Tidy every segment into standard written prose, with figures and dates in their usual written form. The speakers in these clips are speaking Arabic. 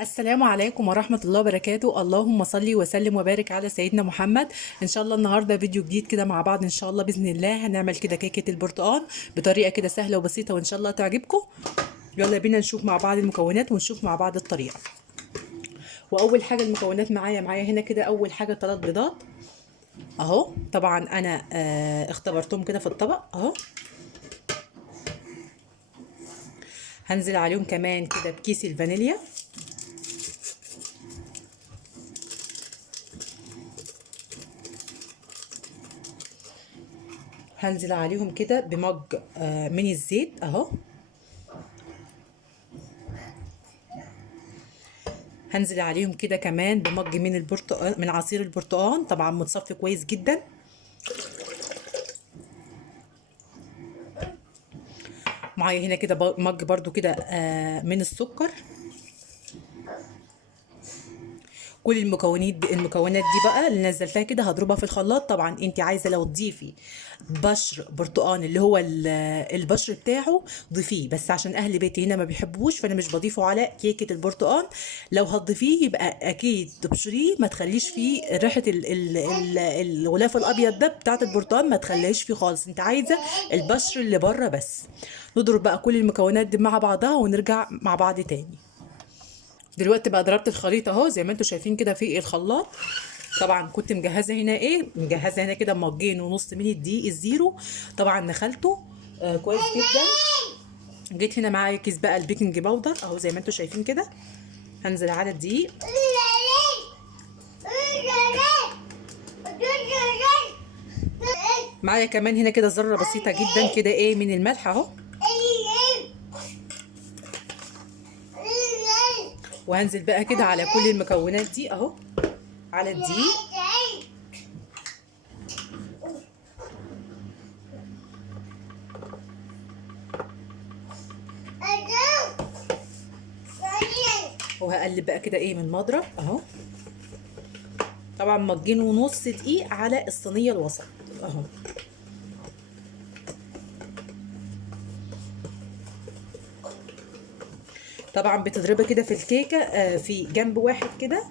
السلام عليكم ورحمة الله وبركاته. اللهم صل وسلم وبارك على سيدنا محمد. ان شاء الله النهاردة فيديو جديد كده مع بعض ان شاء الله بإذن الله. هنعمل كده كيكة البرتقال بطريقة كده سهلة وبسيطة وان شاء الله تعجبكم. يلا بينا نشوف مع بعض المكونات ونشوف مع بعض الطريقة. واول حاجة المكونات معايا هنا كده. اول حاجة 3 بيضات اهو. طبعا انا اختبرتهم كده في الطبق اهو. هنزل عليهم كمان كده بكيس الفانيليا. هنزل عليهم كده بمج من الزيت اهو. هنزل عليهم كده كمان بمج من البرتقال، من عصير البرتقال طبعا متصفي كويس جدا. معايا هنا كده مج برضو كده من السكر. كل المكونات دي بقى اللي نزلتها كده هضربها في الخلاط. طبعا انت عايزه لو تضيفي بشر برتقان اللي هو البشر بتاعه ضيفيه، بس عشان اهل بيتي هنا ما بيحبوش فانا مش بضيفه على كيكه البرتقان. لو هتضيفيه يبقى اكيد تبشريه، ما تخليش فيه ريحه الغلاف الابيض ده بتاعه البرتقان، ما تخليهاش فيه خالص. انت عايزه البشر اللي بره بس. نضرب بقى كل المكونات دي مع بعضها ونرجع مع بعض تاني. دلوقتي بقى ضربت الخليط اهو زي ما انتم شايفين كده في الخلاط. طبعا كنت مجهزه هنا كده مجين ونص من الدقيق الزيرو. طبعا نخلته كويس جدا. جيت هنا معايا كيس بقى البيكنج باودر اهو زي ما انتم شايفين كده. هنزل على الدقيق. معايا كمان هنا كده ذره بسيطه جدا كده من الملح اهو. وهنزل بقى كده على كل المكونات دي اهو على الدقيق. وهقلب بقى كده من مضرب اهو. طبعا مجين ونص دقيق على الصينيه الوسط اهو. طبعا بتضربي كده في الكيكه في جنب واحد كده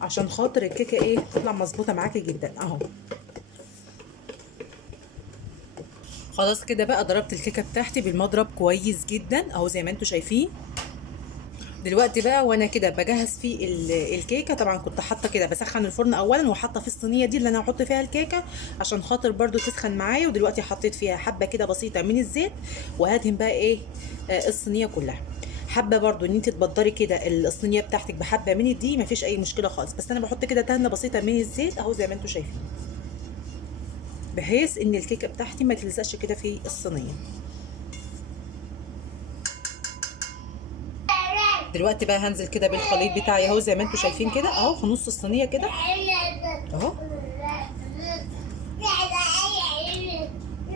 عشان خاطر الكيكه تطلع مظبوطه معاكي جدا اهو. خلاص كده بقى ضربت الكيكه بتاعتي بالمضرب كويس جدا اهو زي ما انتم شايفين. دلوقتي بقى وانا كده بجهز في الكيكه. طبعا كنت حاطه كده بسخن الفرن اولا وحاطه في الصينيه دي اللي انا هحط فيها الكيكه عشان خاطر برده تسخن معايا. ودلوقتي حطيت فيها حبه كده بسيطه من الزيت وهدهن بقى الصينيه كلها. حابه برده ان انت تبدري كده الصينيه بتاعتك بحبه من الدقيق مفيش اي مشكله خالص، بس انا بحط كده دهنه بسيطه من الزيت اهو زي ما انتم شايفين، بحيث ان الكيكه بتاعتي ما تلزقش كده في الصينيه. دلوقتي بقى هنزل كده بالخليط بتاعي اهو زي ما انتم شايفين كده اهو في نص الصينيه كده اهو.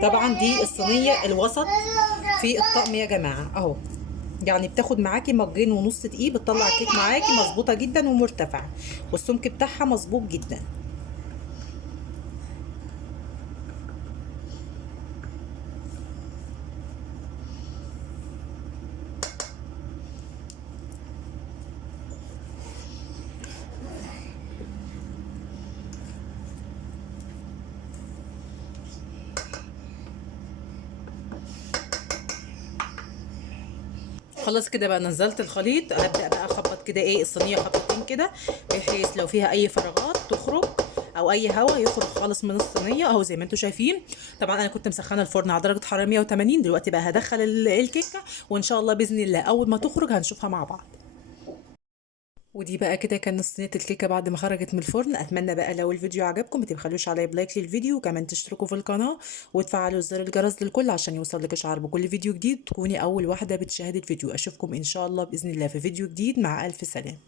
طبعا دي الصينيه الوسط في الطقم يا جماعه اهو. يعني بتاخد معاكي مجين ونص دقيق بتطلع الكيك معاكي مظبوطه جدا ومرتفعه والسمك بتاعها مظبوط جدا. خلاص كده بقى نزلت الخليط. هبدأ بقى اخبط كده الصينيه خبطتين كده بحيث لو فيها اي فراغات تخرج او اي هواء يخرج خالص من الصينيه اهو زي ما انتم شايفين. طبعا انا كنت مسخنه الفرن على درجه حراره 180. دلوقتي بقى هدخل الكيكه وان شاء الله باذن الله اول ما تخرج هنشوفها مع بعض. ودي بقى كده كان صينيه الكيكه بعد ما خرجت من الفرن. اتمنى بقى لو الفيديو عجبكم ما تبخلوش عليا بلايك للفيديو، وكمان تشتركوا في القناه وتفعلوا زر الجرس للكل عشان يوصلك اشعار بكل فيديو جديد، تكوني اول واحده بتشاهد الفيديو. اشوفكم ان شاء الله باذن الله في فيديو جديد. مع الف سلامه.